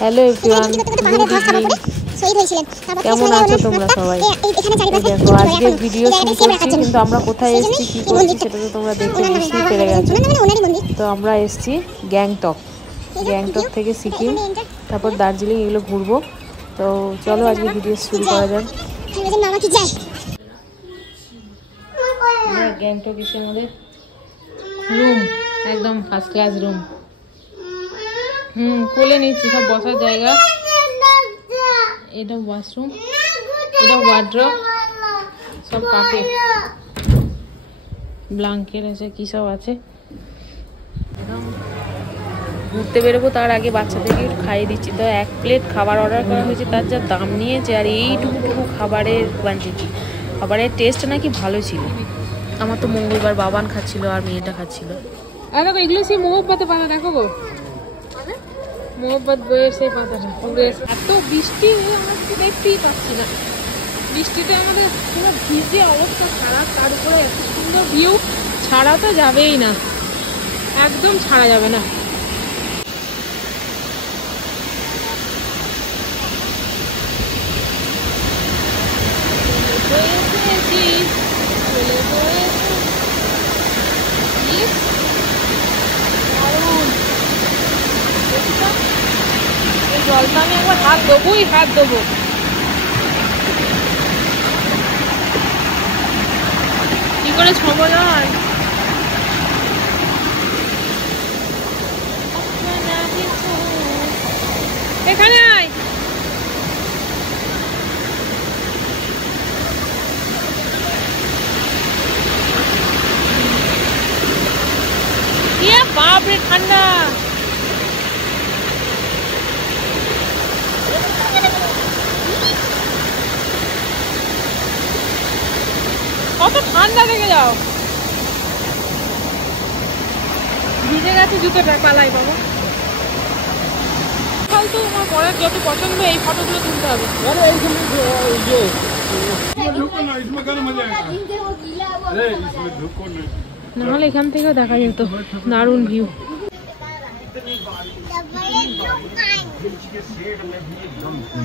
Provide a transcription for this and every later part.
Hello everyone, কেমন আছো তোমরা সবাই? দেখো আজকে ভিডিও শুরু করছি, কিন্তু আমরা কোথায় এসেছি কি করছি সেটা তো তোমরা দেখে বুঝতেই পেরে গেছো। তো আমরা এসেছি গ্যাংটক থেকে সিকিম, তারপর দার্জিলিং, এগুলো ঘুরবো। তো চলো আজকে ভিডিও শুরু করা যাক। গ্যাংটক এসে আমাদের রুম একদম ফার্স্ট ক্লাস রুম। কোলে নিচ্ছি, সব বসার জায়গা, এটা ওয়াশরুম, এটা ওয়ার্ড্রপ, সব কাটে, ব্ল্যাঙ্কেট আছে, কি সব আছে। ঘুরতে বেরোবো তার আগে বাচ্চাদেরকে একটু খাইয়ে দিচ্ছি। তো 1 প্লেট খাবার অর্ডার করা হয়েছে, তার যা দাম নিয়েছে, আর এইটুকু খাবারের কোয়ান্টিটি, খাবারের টেস্ট নাকি ভালো ছিল। আমার তো মঙ্গলবার বাবান খাচ্ছিল আর মেয়েটা খাচ্ছিল। দেখো এগুলো সেই মোহব্বতের পাতা, দেখো গো, মোহব্বত বইয়ের সেই পাতাটা। এত বৃষ্টি আমরা কিছু দেখতেই পাচ্ছি না, বৃষ্টিতে আমাদের পুরো ভিজে অবস্থা খারাপ। তার উপরে এত সুন্দর ভিউ, ছাড়া তো যাবেই না, একদম ছাড়া যাবে না। জলটা আমি একবার হাত দেবো। কি করে ছবো নয়, এখানে আয়। বাপরে ঠান্ডা, কত ঠান্ডা, দেখে যাও। ভিজে গেছে জুতোটা, পালাই বাবা। ফালতু আমার পরের যত পছন্দ এই ফটোগুলো তুলতে হবে। নাহলে এখান থেকেও দেখা যেত, দারুণ ভিউ।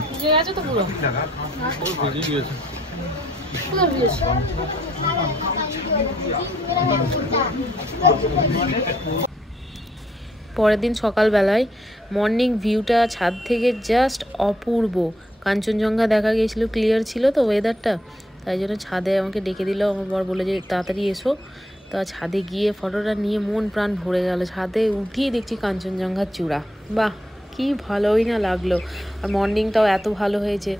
ভিজে গেছে তো পুরো। পরের দিন সকালবেলায় মর্নিং ভিউটা ছাদ থেকে জাস্ট অপূর্ব। কাঞ্চনজঙ্ঘা দেখা গিয়েছিল, ক্লিয়ার ছিল তো ওয়েদারটা, তাই জন্য ছাদে আমাকে ডেকে দিল। আমার বর বলে যে তাড়াতাড়ি এসো। তা ছাদে গিয়ে ফটোটা নিয়ে মন প্রাণ ভরে গেল। ছাদে উঠিয়ে দেখছি কাঞ্চনজঙ্ঘার চূড়া, বাহ কি ভালোই না লাগলো। আর মর্নিংটাও এত ভালো হয়েছে,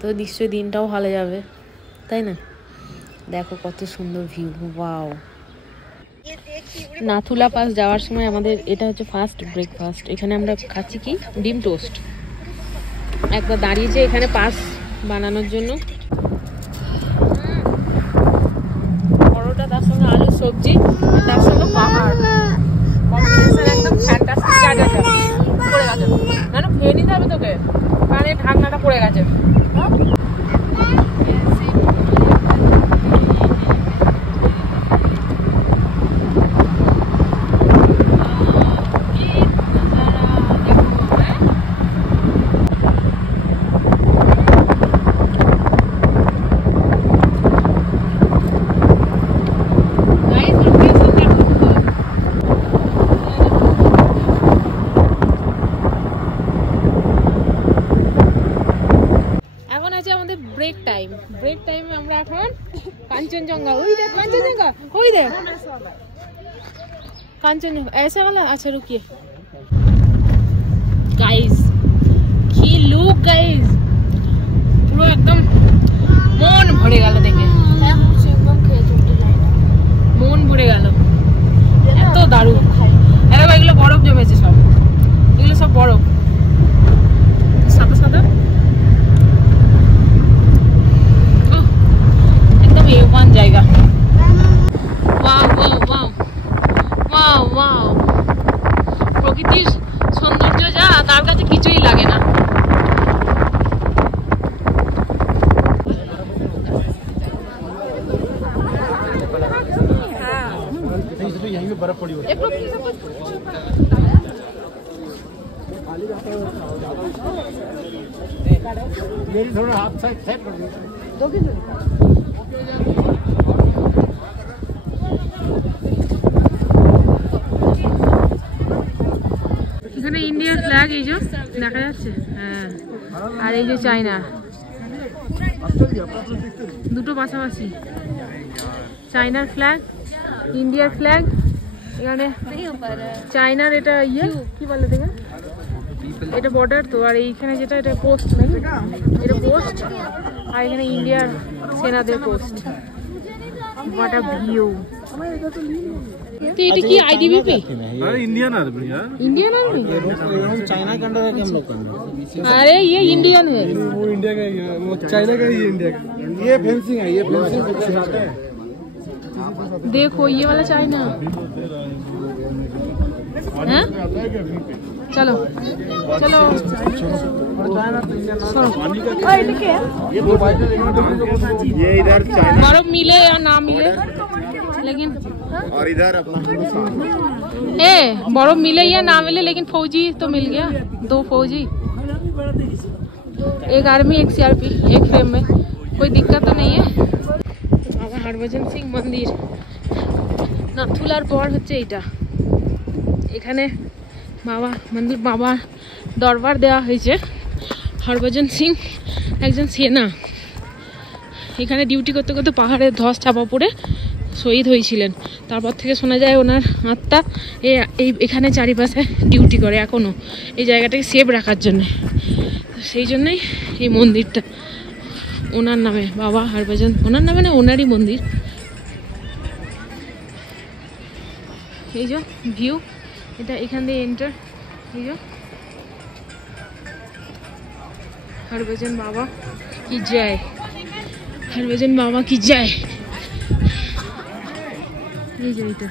তো নিশ্চয়ই দিনটাও ভালো যাবে, তাই না? দেখো কত সুন্দর ভিউ, ওয়াও। নাথুলা পাস যাওয়ার সময় আমাদের এটা হচ্ছে ফার্স্ট ব্রেকফাস্ট। এখানে আমরা খাচ্ছি কি, ডিম টোস্ট। একবার দাঁড়িয়েছে এখানে পাস বানানোর জন্য, পরোটা, তার সঙ্গে আলুর সবজি, তার সঙ্গে পাহাড়, কম্বিনেশন একদম ফ্যান্টাস্টিক। গাজরটা পড়ে গেছে, কেন খেয়ে নিতে হবে তোকে, কারণ এই ঢাকনাটা পড়ে গেছে। ब्रेक टाइम में আমরা এখন কাঞ্চনজঙ্ঘা, ওই দেখ কাঞ্চনজঙ্ঘা, ওই দেখ কাঞ্চনজঙ্ঘা। ऐसा वाला, अच्छा रुकिए गाइस, কি লুক গাইস, পুরো একদম মন ভরে গেল দেখে, মন ভরে গেল, এত দারুণ। এরকম এগুলো বরফ জমেছে, সব এগুলো সব বরফ, সাদা সাদা, একদম জায়গা। প্রকৃতির সৌন্দর্য যা, তার কাছে কিছুই লাগে না। बर्फ पड़ी हुई है। मेरी थोड़ा हाथ साइड साइड कर दो। এখানে ইন্ডিয়ার ফ্ল্যাগ এই যে দেখা যাচ্ছে, হ্যাঁ, আর এই যে চায়না, দুটো পাশাপাশি, চায়নার ফ্ল্যাগ, ইন্ডিয়ার ফ্ল্যাগ। এখানে চায়নার এটা ইয়ে কি বলে দেখে, এটা বর্ডার তো, আর এইখানে যেটা এটা পোস্ট নাকি, এটা পোস্ট, আর এখানে ইন্ডিয়ার সেনাদের পোস্ট। What a view. এটা কি আইটিবিপি? अरे इंडियन आर्मी यार, इंडियन आर्मी। चाइना के अंडर है कि हम लोग के अंडर? अरे ये इंडियन है, वो इंडिया का ही है, वो चाइना का ही है, इंडिया का। ये फेंसिंग है, ये फेंसिंग सबसे ज्यादा है। देखो ये वाला चाइना है। चलो चलो ये इधर चाइना और मिले या ना मिले, लेकिन और इधर अपना बर्फ मिले या ना मिले, लेकिन फौजी तो मिल गया, 2 फौजी, एक आर्मी एक सीआरपी एक फ्रेम में, कोई दिक्कत तो नहीं है। बाबा हरभजन सिंह मंदिर নাথুলার পর হচ্ছে এইটা। এখানে বাবা মন্দির, বাবা দরবার দেওয়া হয়েছে। হরভজন সিং একজন সেনা, এখানে ডিউটি করতে করতে পাহাড়ের ধস চাপা পড়ে শহীদ হয়েছিলেন। তারপর থেকে শোনা যায় ওনার আত্মা এখানে চারিপাশে ডিউটি করে এখনও, এই জায়গাটাকে সেভ রাখার জন্য। সেই জন্যই এই মন্দিরটা ওনার নামে, বাবা হরভজন, ওনার নামে না, ওনারই মন্দির। এই যে ভিউ, এটা এখান দিয়ে এন্টার। এই যে হরভজন বাবা কি জয়, হরভজন বাবা কি জয়। এই যে এটা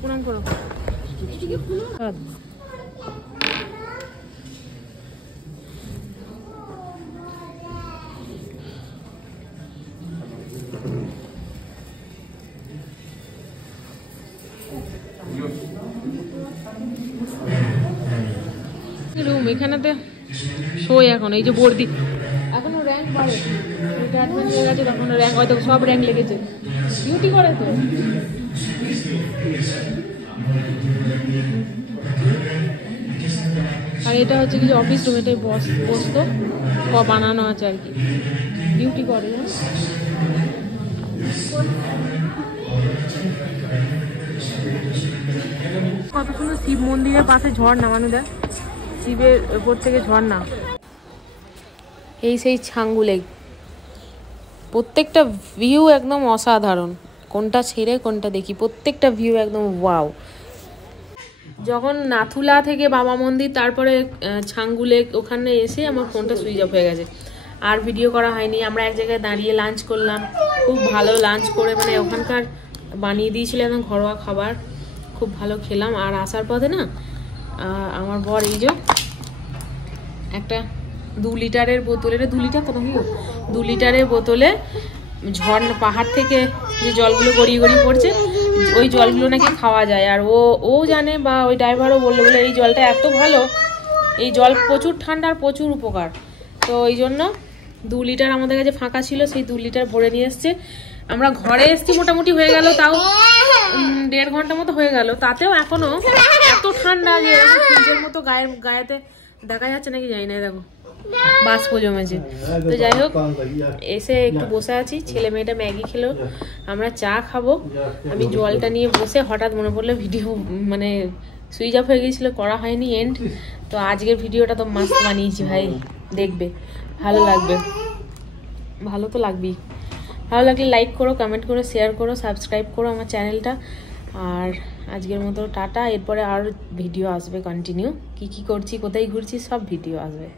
প্রণাম করো। রুম এখানেতে শোয় এখন, এই যে বর্দি এখনো র্যাঙ্ক বাড়ে, অ্যাডভান্স হয়ে গেছে, তখন র্যাঙ্ক হয়তো সব র্যাঙ্ক লেগেছে, ডিউটি করে তো। আর এটা হচ্ছে কিছু অফিস রুম, এটাই বসতো বানানো আছে আর কি, ডিউটি করে। কত সুন্দর শিব মন্দিরের পাশে ঝর্ণা, মানুষ দেয় শিবের উপর থেকে ঝর্ণা। এই সেই ছাঙ্গু লেক, প্রত্যেকটা ভিউ একদম অসাধারণ, কোনটা ছেড়ে কোনটা দেখি, প্রত্যেকটা ভিউ একদম ওয়াও। যখন নাথুলা থেকে বাবা মন্দির, তারপরে ছাঙ্গু লেক, ওখানে এসে আমার ফোনটা সুইচ অফ হয়ে গেছে, আর ভিডিও করা হয়নি। আমরা এক জায়গায় দাঁড়িয়ে লাঞ্চ করলাম, খুব ভালো লাঞ্চ করে, মানে ওখানকার বানিয়ে দিয়েছিল একদম ঘরোয়া খাবার, খুব ভালো খেলাম। আর আসার পথে না আমার বর এই যে একটা 2 লিটারের বোতলে, এটা 2 লিটার তো নাকি, 2 লিটারের বোতলে ঝর্ণা পাহাড় থেকে যে জলগুলো গড়িয়ে গড়িয়ে পড়ছে, ওই জলগুলো নাকি খাওয়া যায়। আর ও জানে, বা ওই ড্রাইভারও বললো, বলে এই জলটা এত ভালো, এই জল প্রচুর ঠান্ডা আর প্রচুর উপকার। তো ওই জন্য 2 লিটার আমাদের কাছে ফাঁকা ছিল, সেই 2 লিটার ভরে নিয়ে এসছে। আমরা ঘরে এসছি মোটামুটি হয়ে গেল, তাও 1.5 ঘন্টা মতো হয়ে গেল, তাতেও এখনো এত ঠান্ডা যে ফ্রিজের মতো গায়েতে দেখা যাচ্ছে নাকি জানি না, দেখো বাষ্প জমেছে। তো যাই হোক, এসে একটু বসে আছি, ছেলে মেয়েটা ম্যাগি খেলো, আমরা চা খাবো। আমি জলটা নিয়ে বসে হঠাৎ মনে পড়লো ভিডিও, মানে সুইচ অফ হয়ে গিয়েছিলো, করা হয়নি এন্ড। তো আজকের ভিডিওটা তো মাস্ট বানিয়েছি ভাই, দেখবে ভালো লাগবে, ভালো তো লাগবেই। ভালো লাগলে লাইক করো, কমেন্ট করো, শেয়ার করো, সাবস্ক্রাইব করো আমার চ্যানেলটা। আর আজকের মতো টাটা, এরপরে আর ভিডিও আসবে কন্টিনিউ, কি করছি, কোথায় ঘুরছি, সব ভিডিও আসবে।